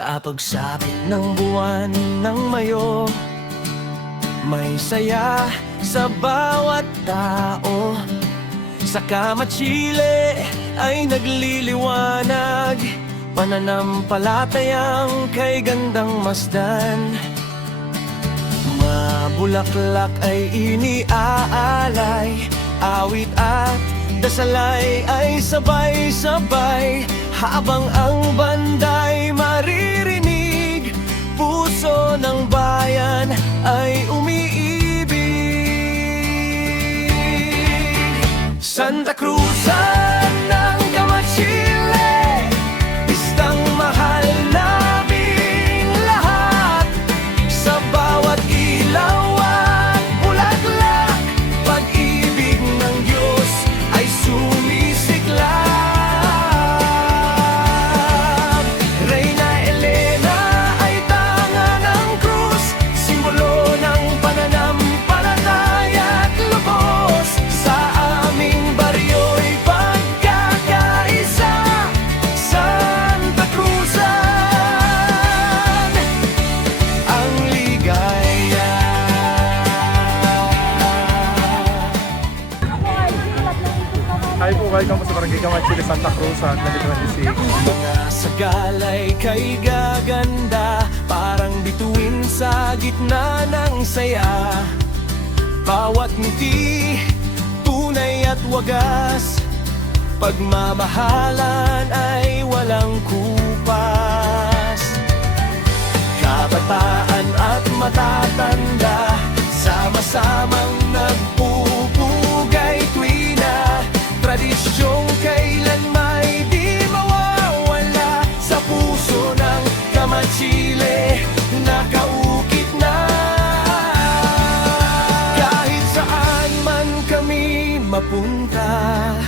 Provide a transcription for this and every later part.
Sa pagsapit ng buwan ng Mayo, may saya sa bawat tao. Sa Kamatsile ay nagliliwanag, pananampalatayang kay gandang masdan. Mabulaklak ay iniaalay, awit at dasalay ay sabay-sabay. Habang ang banday maririnig, puso ng bayan ay umiibig. Santa Cruzan ng Kamatsile, pistang mahal naming lahat. Sa bawat ilaw at bulaklak, pag-ibig ng Diyos ay sumisiklab. Reyna Elena ay tanga ng krus, simbolo ng pananampalataya at lubos. Sa aming baryo'y pagkakaisa, Santa Cruzan ang ligaya. Hi po, welcome po sa Barangay Kamatsile, Santa Cruzan, 2026. Mga sagalay kay gaganda, parang bituin sa gitna ng saya. Bawat ngiti, tunay at wagas, pagmamahalan ay walang kupas. Kabataan at matatanda, sama-samang nagpupugay tuwina. Tradisyong kailan may di mawawala, sa puso ng Kamatsile nakaukit na. Kahit saan man kami mapunta,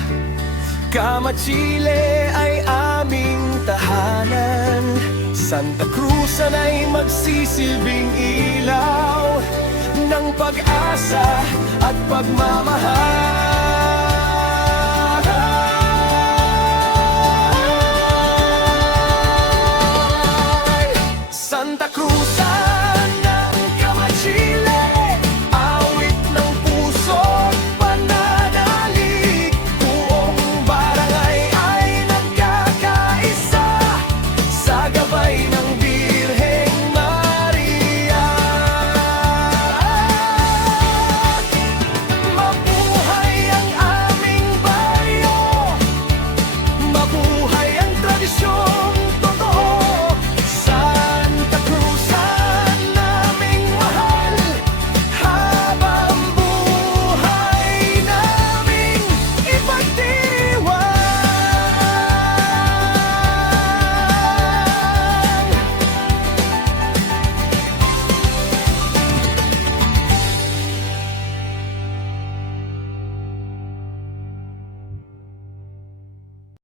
Kamatsile ay aming tahanan. Santa Cruzan ay magsisilbing ilaw ng pag-asa at pagmamahal.